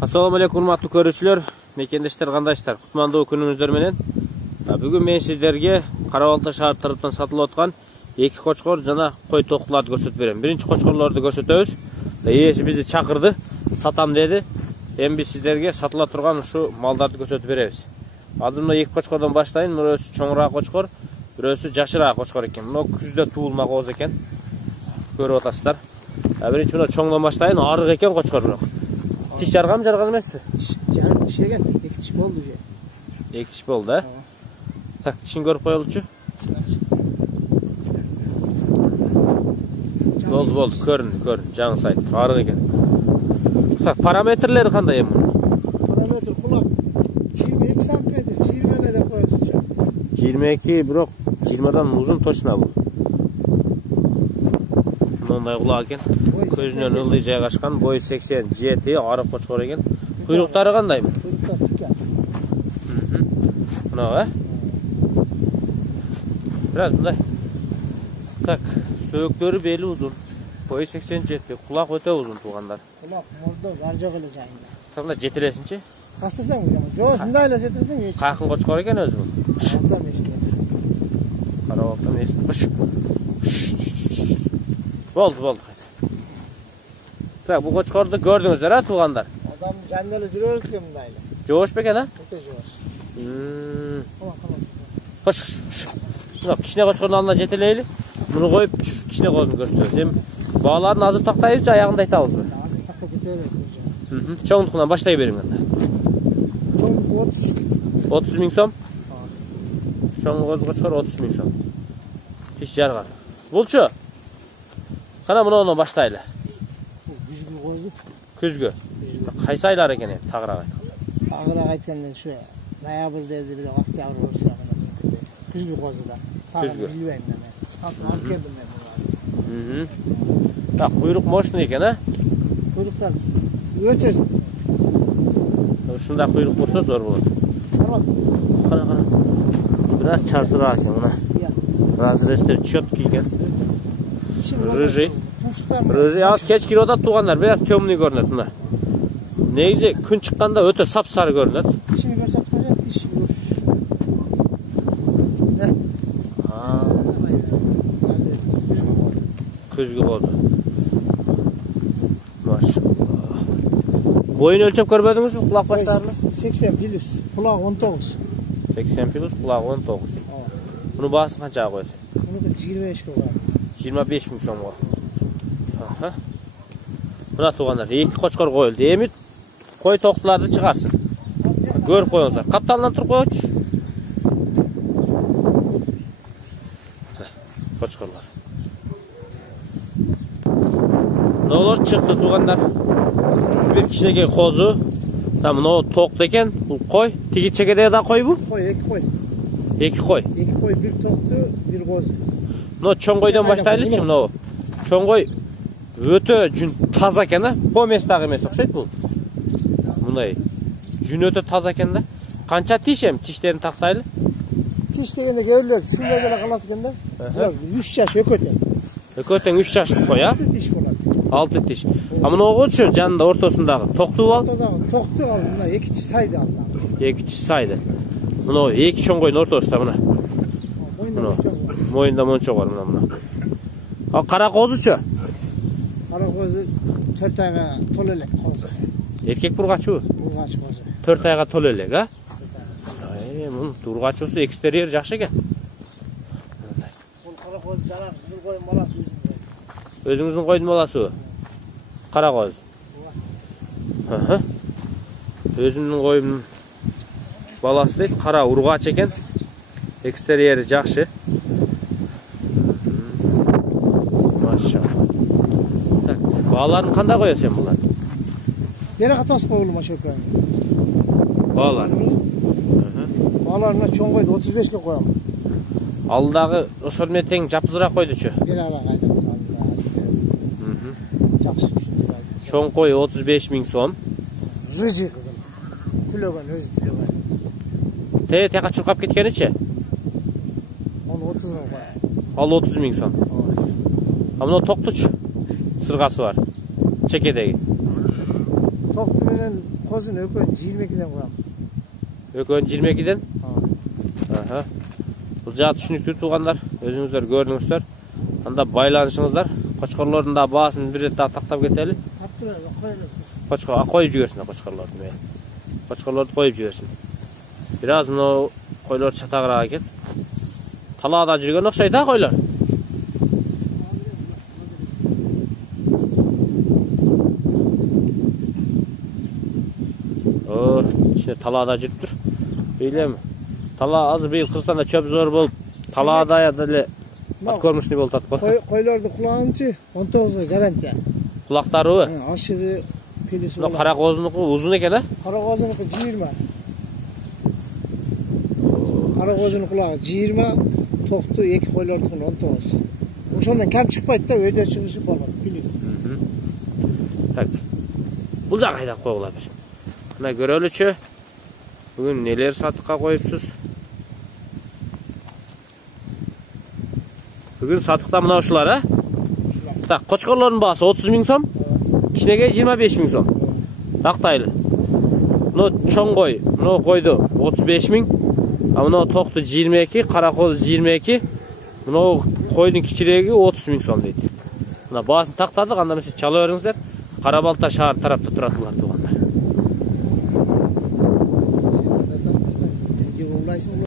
Assalamu alaikum урматтуу көрүүчүлөр, мекендештер кандайсыздар? Кутмандуу күнүңүздөр менен. Бүгүн мен сиздерге Кара Балта шаар тараптан сатылып аткан 2 кочкор жана кой токтуларды көрсөтүп берем. Биринчи кочкорлорду көрсөтөбүз. Ээси бизди чакырды, сатам деди. Эми биз сиздерге сатыла турган ушу малдарды көрсөтүп беребиз. Азыр мына 2 кочкордон баштайын. Бирөөсү чоңураак кочкор, бирөөсү жашыраак кочкор экен. Мына күздө туулма кооз экен. Көрүп атасыздар. Биринчи мына чоңдон баштайын. Арык экен кочкор бирок. Тиш жарган эмеспи? Жарган тиш экен. 2 тиш болду же. 2 тиш болду, а? Так, тишин көрүп коелучу. Болду, көрүн, жаңы сайт. Арык экен. Так, параметрлери кандай эми? Параметр кулак 22 см, 20 деп коесузчу. 22, бирок 20дан узун точно бул. Мындай кулак экен. Көзүнөн ылдый жайгашкан, бою 87, арык кочкор экен. Куйруктары кандай? Куйруктар тикке. Мына, Бираз мындай. Так, сөөктөрү бели узун. Бою 87, кулак өтө узун туугандар. Кулак мордо бар жок эле жайында. Мына жетелесинчи? Кастырсаң болот. Жок, мындай эле жетирсең эч. Кайкын кочкор экен өзү бул. Анда меште. Кара Балта мешти. Болду. Так, бул кочкорду көрдүңүздөр, а туугандар? Адам жанында эле жүрөр экен мындай эле. Жоош бекен, а? Өтө жоош. Кош. Мына кичине кочкордун алдына жетелейли. Муну коюп, кичине коозун көрсөтөбүз. Эми бааларын азыр тактайбызбы, аягында айтабызбы? Азыр такта кетебиз. Чоңдукунан баштай бериң анда. Чоң 30 миң сом. Чоң коз кочкор 30 миң сом. Тиш жарган. Булчу. Кана мунун баштайлы. Күзгү козу. Күзгү. Кайсы айлар экен эми тагыраак айтканда? Тагыраак айтканда ушу ноябрь деди, бирок октябрь болсо күзгү козу да. Күзгү. Билбейм мен. Алып келдим мен. Так, куйрук мощный экен, а? Куйруктар өтө. Ушундай куйрук болсо зор болот. Кана. Бираз чарсыраак экен мына. Разрезтер чёткий экен. Рыжий. Аз кеч кирип атат туугандар, бираз темный көрүнөт мына. Негизи күн чыкканда өтө сап-сары көрүнөт. Тишини көрсөт коёт, тиш көрүш. Күзгү козу. Машалла. Боюн өлчөп көрбөдүңүзбү кулак баштарынын? 80 плюс, кулак 19. 80 плюс, кулак 19. Муну баасын канчага коесуң? Муну 25 коём. 25 миң сомго. Мына туугандар, 2 кочкор коюлду. Эми кой токтуларды чыгарсын. Көрүп коюңуздар. Капталынан туруп койчу. Кочкорлор. Нолор чыкты туугандар. Бир кичинекей козу. Мына токту экен. Бул кой. Тиги чекеде да койбу? Кой, 2 кой. 2 кой. 2 кой, 1 токту, 1 козу. Мына чоң койдон баштайлычы мына. Чоң кой өтө жүн таза экен, а? По местагы эмес окшойт бул. Мындай жүн өтө таза экен да. Канча тиш эми тиштерин тактайлы? Тиш дегенде көбүлөк түшүнбөй деле калат экен да. 3 жаш өкөтөң. Өкөтөң 3 жаштык кой, а? 6 тиш болот. 6 тиш. А мына койчу жанында ортосундагы токтуу ал? Токтуу ал, мына 2 тиш сайды ал. 2 тиш сайды. Мына 2 чоң койдун ортосунда мына. Мына моюнда мончо бар мына. А кара козучу? Кара козу 4 айга толо элек козу. Эркек бургачыбы? Бургач козу. 4 айга толо элек, а? Мунун тургачысы экстерьер жакшы экен. Бул кара козу жарар, бир койдун баласы өзүнүн. Өзүңүздүн койдун баласыбы? Кара коз. Өзүмдүн коюмдун баласы дейт, кара ургач экен. Экстерьери жакшы. Машалла. Так, бааларын кандай коесуң булар? Бери катасы коюлу машөкө. Баалар. Бааларына чоң койду 35 ке коём. Алдагы ошол менен тең жапызыраак койдучу. Бери ара кайда. Жакшы түшүндүр. Чоң кой 35 миң сом. Рыжий кызым. Түлөгөн өзү түлөгөн. Тека чуркап кеткеничи? Onu 30 ming koy. Al 30 ming son. Ama o toktуч. Sırgası var. чекедеги. Тоқты менен козун экөөнү 22ден курам. Экөөнү 22ден? Аха. Бул жаат түшүнүктүү туугандар, өзүңүздөр көрдүңүздөр. Анда байланышыңыздар. Кочкорлордун да баасын бир жер тактап кетели. Таптырады, коелесиз. Кочко коюп жиберсин кочкорлорду. Кочкорлорду коюп жиберсин. Бир аз мына койлор чатагыраак экен. Талаада жүргөн окшойт а койлор. İçine talada жүрүптүр. Билем. Тала азыр быйыл Кыргызстанда чөп зор болуп, талаада деле откормушный болуп атат го. Койлорду кулагынчы 19 гарантия. Кулактарыбы? Ашыгы, пелиси. Мына кара козунуку узун экен а? Кара козунуку 20. Кара козунун кулагы 20, токту эки койлордукун 19. Ошондон кам чыкпайт да, өйдө чыгышы болот, пелис. Так. Бул жак айдап койгула бир. Мына көрөлүчү. Бүгүн нелер сатыкка коюпсуз? Бүгүн сатыкта мына ушулар, а? Так, кочкорлордун баасы 30 000 сом, кичинеге 25 000 сом. Тактайлы. Мына чоң кой, мына койду 35 000, а мына токту 22, кара коз 22, мына койдун кичиреги 30 000 сом дейт. Мына баасын тактадык, анда сиз чала бериңиздер. Кара Балта шаар тарапта турат булар туугандар.